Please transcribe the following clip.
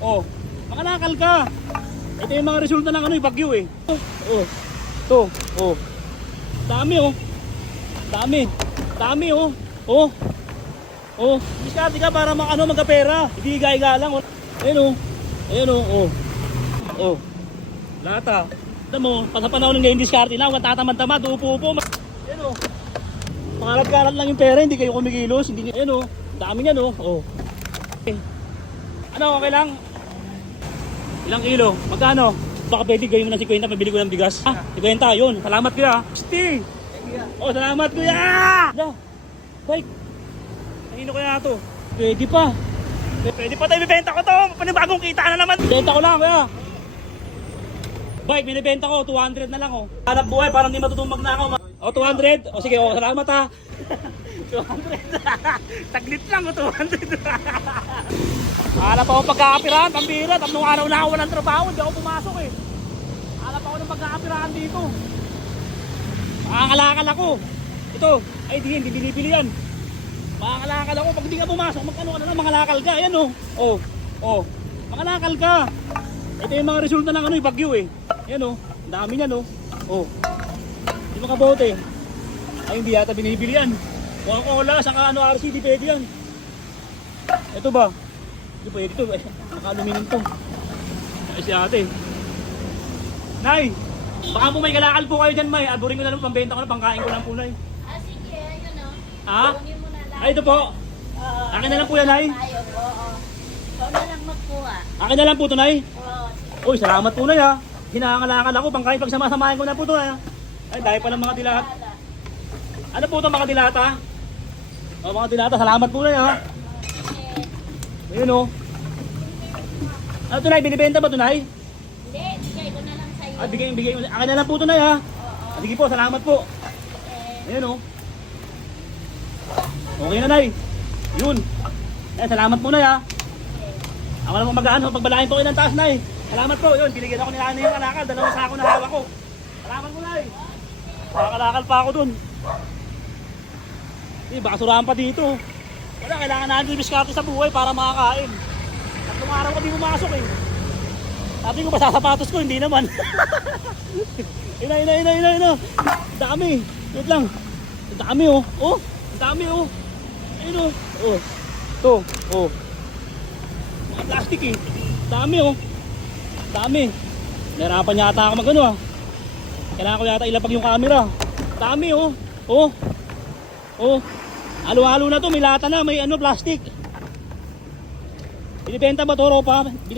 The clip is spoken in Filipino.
Oh, makalakal ka. Ito yung mga resulta ng ano, bagyo eh. Oh. To, oh. Dami oh. Dami. Dami oh. Oh. Oh, diskarte ka para magkapera. Hindi higa-higa lang. Ayun oh. Ayun oh. Oh. Oh. Lata. Alam mo, sa panahon ng ngayon diskarte na, huwag tatamad-tamad, upo-upo. Ayun oh. Pangalat-kalat lang yung pera, hindi kayo kumikilos. Hindi. Ayun oh. Dami niyan oh. Oh. Okay. Ano, okay lang? Ilang kilo? Magkano? Baka pwede gawin mo ng 50, pabili ko ng bigas. Ah, 50, yun. Salamat kuya. Sti! Oh, salamat kuya! Hala, bike. Kanino kaya ito? Pwede pa. Pwede pa tayo, bibenta ko to. Panibagong kita na naman. Benta ko lang kuya. Bike, binibenta ko. 200 na lang oh. Hanap buhay, parang hindi matutong magnakaw. Oh, 200? Oh, sige, oh, salamat ha. 200. Taglit lang oh, 200. Hanap ako pagkakapirahan, pambira. Tatlong araw na ako walang trabaho, hindi ako pumasok eh. Hanap ako ng pagkakapirahan dito. Makakalakal ako. Ito, ay hindi binibili yan. Makakalakal ako, pag hindi ka pumasok, magkano ka na lang, makalakal ka. Ayan oh. Oh, oh, makalakal ka. Ito yung mga resulta ng ano, bagyo eh. Ayan oh, ang dami niyan oh. Oh, hindi makabote. Ay hindi yata binibili yan. Coca-Cola, saka ano, RC, di pwede yan. Ito ba? Hindi pwede ito, naka-aluminum to. Ay si ate. Nay, baka po may kalakal po kayo dyan, May. Aburin ko na lang, pambenta ko na, pangkain ko lang po, Nay. Ah, sige, ayun o. Ha? Kunin mo na lang. Ay, ito po. Akin na lang po yan, Nay. Ayaw po, oo. Ikaw na lang magkuha. Akin na lang po ito, Nay. Oo. Uy, salamat po, Nay, ha. Hinakangalakal ako, pangkain pagsama-samahin ko na po ito, ha. Ay, dahil pa ng mga dilat. Ano po ito, mga dilata? O, mga dilata, salamat po, Nay, ha. Ayun, oh. Ano ito, Nay? Binibenta ba ito, Nay? Hindi, bigay ko na lang sa'yo. Ah, bigay mo. Akin na lang po ito, Nay, ha. Ah, sige po, salamat po. Ayun, oh. Okay na, Nay. Yun. Eh, salamat po, Nay, ha. Ako lang po mag-ano, pagbalahin po kayo ng taas, Nay. Salamat po, yun. Binigyan ako ni Ana yung kalakal. Dalawang sako na hawak ko. Salamat po, Nay. Makakalakal pa ako dun. Eh, baka surahan pa dito. Wala, kailangan natin diskarte sa buhay para makakain. Tatlong araw ko di pumasok eh. Sabi ko ba sa sapatos ko, hindi naman. Ina. Dami. Wait lang. Dami oh. Oh, dami oh. Ayun oh. Oh. To, oh. Mga plastic eh. Dami oh. Dami. Nahirapan yata ako magano ah. Kailangan ko yata ilapag yung camera. Dami oh. Oh. Oh. Halo-halo na to, may lata na, may ano, plastic. Binibenta ba to, Ropa?